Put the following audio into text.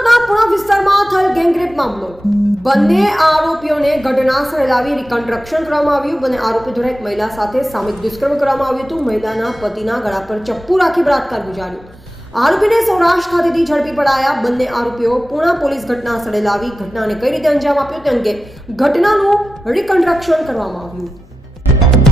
સુરતના પુણા વિસ્તારમાં થયેલ ગેંગરેપ મામલો. બંને આરોપીઓને ઘટના સ્થળે લાવી રિકન્સ્ટ્રક્શન કરવામાં આવ્યું. બંને આરોપી દ્વારા એક મહિલા સાથે સામૂહિક દુષ્કર્મ કરવામાં આવ્યું હતું. મહિલાના પતિના ગળા પર ચપ્પુ રાખી બળાત્કાર ગુજાર્યો. આરોપીને સૌરાષ્ટ્ર ખાતેથી ઝડપી પડાયા. બંને આરોપીઓ પુણા પોલીસ ઘટના સ્થળે લાવી ઘટનાને કઈ રીતે અંજામ આપ્યો તે અંગે ઘટનાનું રિકન્સ્ટ્રક્શન કરવામાં આવ્યું.